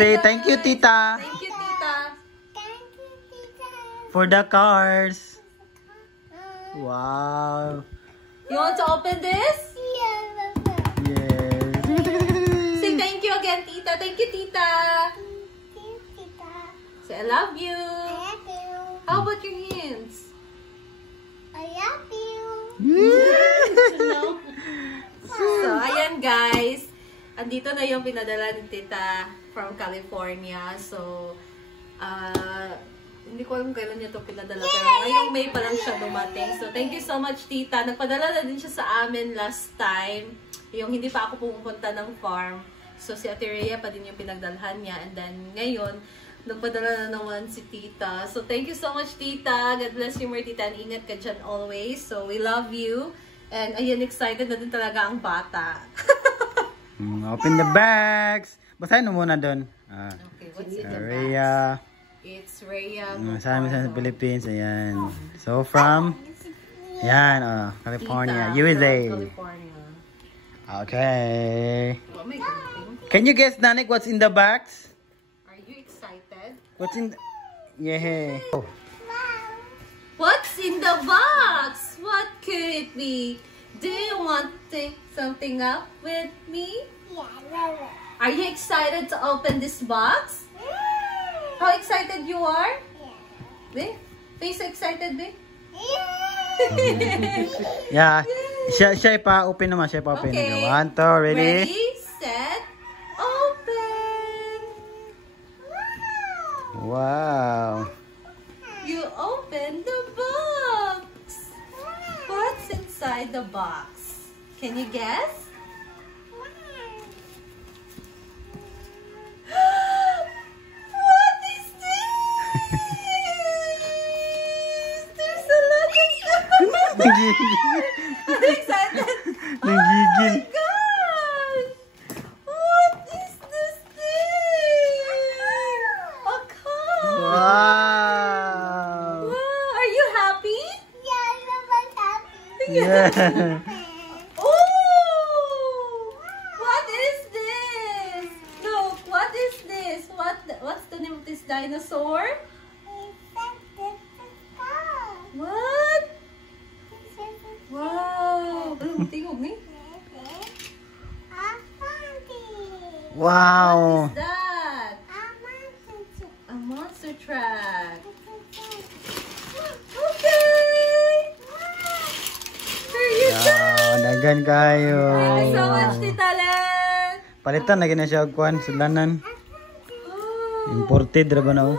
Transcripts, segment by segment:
Say thank you, Tita. Thank you, Tita. For the cars. Wow. You want to open this? Yes. Say thank you again, Tita. Thank you, Tita. Say I love you. How about your hands? No? So, ayan guys. Andito na yung pinadala ni Tita from California. So, hindi ko alam kailan niya ito pinadala. Pero ngayong May pa lang siya dumating. So, thank you so much, Tita. Nagpadala na din siya sa amin last time. Yung hindi pa ako pumunta ng farm. So, si Ate Rhea pa din yung pinagdalhan niya. And then, ngayon, nagpadala na naman si Tita. So, thank you so much, Tita. God bless you more, Tita. And ingat ka dyan always. So, we love you. And, ayan, excited na din talaga ang bata. Open the bags. Basahin mo muna doon. Okay, what's in the Rhea. box? It's Rhea. Sa Philippines. Ayan. So, from... Yan, California, Tita, USA. California. Okay. What am I getting? Can you guess, Nanik, what's in the box? Are you excited? What's in the... Yeah. Oh. What's in the box? What could it be? Do you want to take something up with me? Are you excited to open this box? How excited you are? Be? Face excited, Be? Yeah. Siya pa-open naman. Siya pa-open. Okay. 1, 2, ready? Set, open! Wow. You open the box! What's inside the box? Can you guess? What is this? There's a lot of stuff. I'm excited. Nagigil. Oh my gosh! What is this thing? A car! Wow. Wow, are you happy? Yeah. Oh! What is this? Look, what is this? What's the name of this dinosaur? What? Wow! Tingog ni? Wow. What is that? A monster truck. Okay! There you go! Wow, dagan kayo. Thank you so much, Tita Len! Palitan lagi na siya og kuan sudlanan. Oh, Imported ra ba na? wow.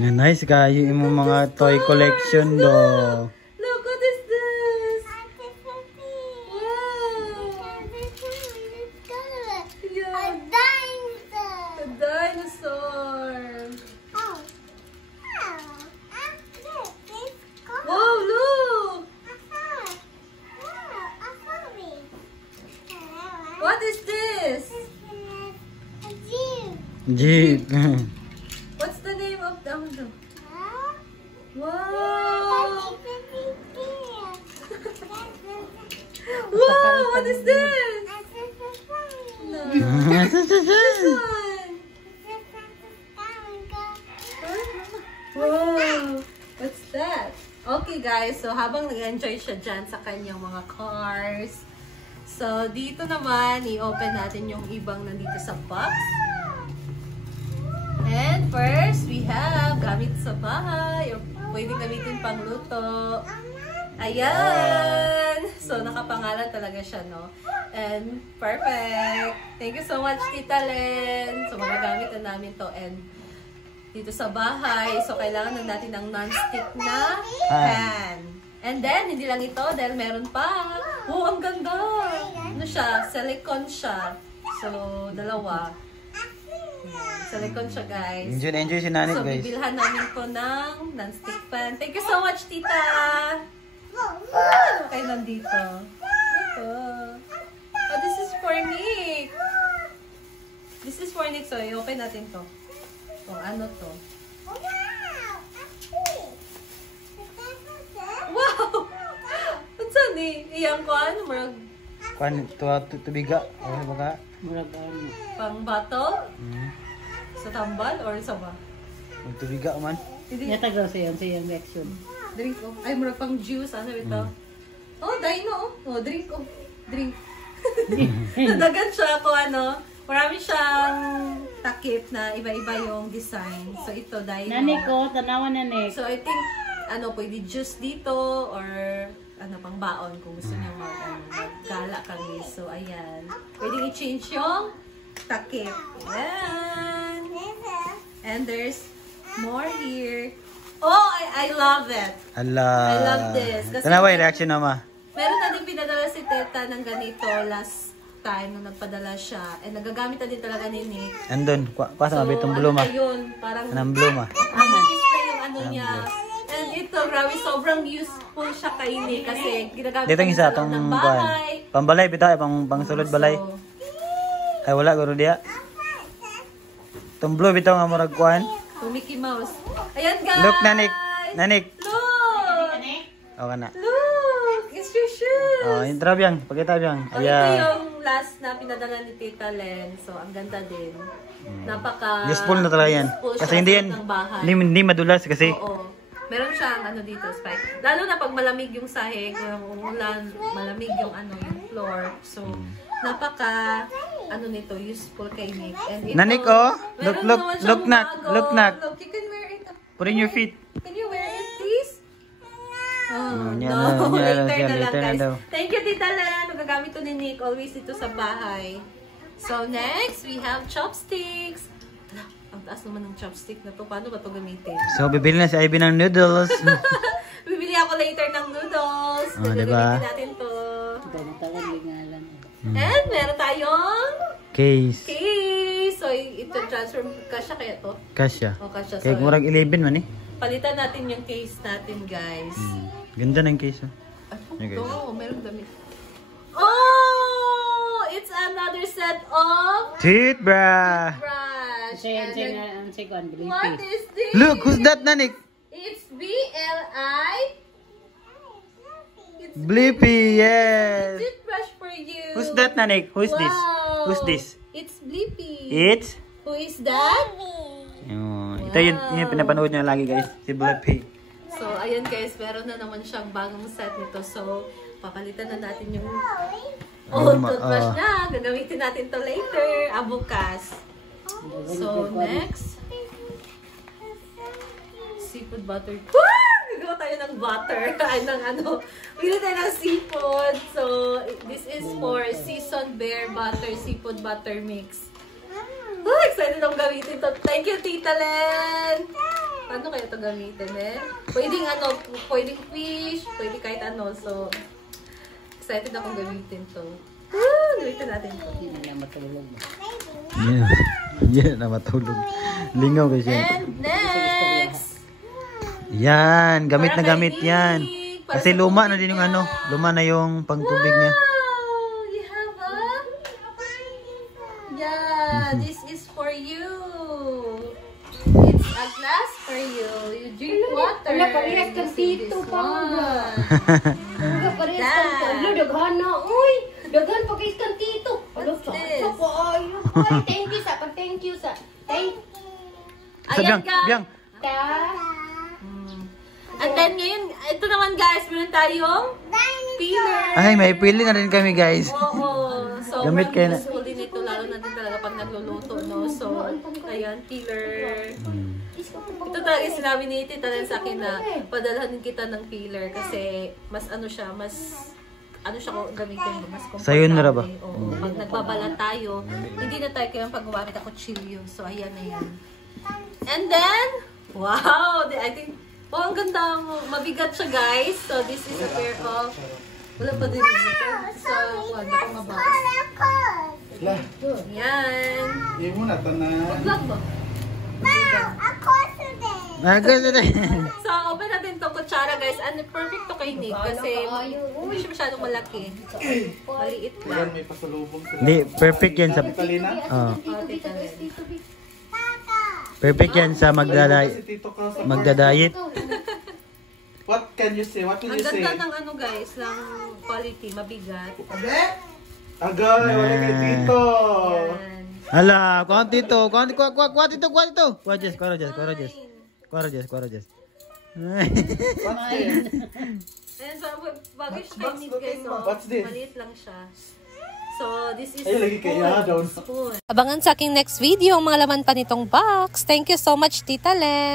Nice kayo imong mga toy collection do. Look, what is this? Wow! Yeah, a dinosaur. Wow, look! What is this? Jeep. What's the name of the... Wow! Wow, what is this? No. This one. Wow! What's that? Okay guys, so habang nag-enjoy siya dyan sa kanyang mga cars, so dito naman, i-open natin yung ibang nandito sa box. And first, we have gamit sa bahay, o pwede gamitin pang luto. Ayan! So, nakapangalan talaga siya, no? And, perfect! Thank you so much, Tita Len! So, magagamit na namin to. And, dito sa bahay, so, kailangan na natin ng non-stick na pan. And then, hindi lang ito, dahil meron pa. Oh, ang ganda! Ano siya? Silicone siya. So, dalawa. Silicone siya, guys. Enjoy si Nanik, So, guys. bibilhan namin ko ng non-stick pan. Thank you so much, Tita! Okay, nandito. Ito. Oh, this is for Nick. This is for Nick. So, i-open natin to. Kung ano to. Wow! What's that eh? Iyang ko ano? tubiga. Oh, baka. Murag ano. Pang bottle? Sa tambal or sa ba? Tubiga man. Hindi. Yatagaw sa iyang reaction. Drink oh. Ay, murag pang juice. Ano ito? Oh, dino oh. Oh, drink oh. Drink. Nadagan siya kung ano. Marami siyang takip na iba-iba yung design. So, ito dino. Nanik ko, tanawan nanik. So, I think, pwede juice dito or pang baon kung gusto niya maggala kami. So, ayan. Pwede i-change yung takip. Ayan. And there's more here. Oh, I love it. Ala. I love this. Kasi Tanaway, reaction na ma. meron na din pinadala si Teta ng ganito last time nung nagpadala siya. And nagagamit na din talaga ni Nick. Andun, kwasa mabit itong bluma. Yun, parang Anong bluma? manipis na yung ano niya. And ito, grabe, sobrang useful siya kay Nick kasi ginagamit Dito ang niya isa, sa loob itong ng bahay. pambalay, bitaw, pang sulod balay. So, Ay, wala, guro diya. Itong blue, bitaw nga murag kuhan. so, Mickey Mouse. Ayan, guys! Look, Nanik. Nanik. Look! O, ka na. Look! It's your shoes! O, yung trabiyang. Pakita biyang. So, ito yung last na pinadala ni Tita Len. So, ang ganda din. Napaka... Useful na talaga yan. useful Kasi siya hindi sa yan, loob ng bahay. hindi madulas kasi. Oo. Meron siyang dito, spike. Lalo na pag malamig yung sahig, yung umulan, malamig yung yung floor. So, napaka nito, useful kay Nick. And ito, Nanik, oh. meron Look, naman look, siyang nak. bago. Look, nak. Look, you can wear it. Put in your feet. Can you wear it, please? Oh, yan no. na, Later na lang, later na guys. daw. Thank you, Tita Len. Magagamit to ni Nick always dito sa bahay. So, next, we have chopsticks. Ala, ang taas naman ng chopstick na to. Paano ba to gamitin? So, bibili na si Ivy ng noodles. Bibili ako later ng noodles. Oh, diba? Gagamitin natin to. Tawag lingalan. And meron tayong Case. case. So, ito transfer kasya kaya to? Kasya. O, kasya. Kaya So, murag 11 man eh. palitan natin yung case natin, guys. Ganda ng case. Oh. Ay, Okay. ito, meron damit. Oh! It's another set of Teeth brush. brush. Say And then, ang second what blippy. is this? Look, who's that, Nanik? It's BLI. It's Blippi, yes. toothbrush for you. Who's that, Nanik? Who's this? Wow. Who's this? It's Blippi. It's? Who is that? Ito yung pinapanood niya lagi, guys. Si Blippi. So, ayan guys, meron na naman siyang bagong set nito. So, papalitan na natin yung old toothbrush na. Gagamitin natin to later. Bukas. So, next. Seafood butter. Gagawa tayo ng butter. Ay, ng Pili tayo ng seafood. So, this is for seasoned bear butter, seafood butter mix. Oh, excited akong gamitin to. Thank you, Tita Len! Paano kaya ito gamitin eh? Pwedeng pwedeng fish, pwede kahit ano. So, excited akong gamitin to. Gamitin natin to. Hindi na matulog. Yeah, na matulog. Lingaw kasi. And next! Yan, gamit na Para kay gamit Nick. yan. Para Kasi sa luma na tubig din yung niya. luma na yung pangtubig niya. Wow! You have yeah, this is for you. It's a glass for you. You drink water. Wala, parehas kang using tito this pa, one. Wala, parehas kang Dad. tito. Daghan na, uy! Daghan pa kayo kang tito. Ano, What's this? sa ay, ay, thank you sa, thank you sa. Thank Sa Ayan, biyang, guys. biyang. ta. And then ngayon, ito naman guys, meron tayong peeler. Ay, may pili na rin kami, guys. Oo. So, Gamit kayo na. useful din ito, lalo na din talaga pag nagluluto, no? So, ayan, peeler. Ito talaga yung sinabi ni Tita Len sa akin na padalhanin kita ng peeler kasi mas siya ko gamitin mo, mas comfortable. Sa'yo na ra ba? Oo. Pag nagbabalat tayo, hindi na tayo kayang pag-gumamit ako chilyo. So, ayan na yan. And then, wow! I think, ang ganda. Mabigat siya, guys. So, this is a pair of, wala pa din dito. So, wala ko mabawas. Yan. Hindi mo na ito na. Vlog ba? So, open natin itong kutsara, guys. And perfect to kay Nick kasi hindi siya masyadong malaki. Maliit Yan, lang. may pasalubong sila. Hindi, perfect yan sa... Talina? Oh, Oh, Tita Len. perfect yan sa Si Tito ka sa magda-diet. What can you say? What will Ang you say? ganda ng guys, ng quality, mabigat. Abe? Agay, wala kay Tito. Yan. Hala, kuha tito. Kuha tito. Kuha Jess. Ayan, so bagay siya Box, kay Nick, look guys. in, So, what's this? maliit lang siya. So, this is Ay, lagi kaya down. spoon. Abangan sa aking next video ang mga laman pa nitong box. Thank you so much, Tita Len.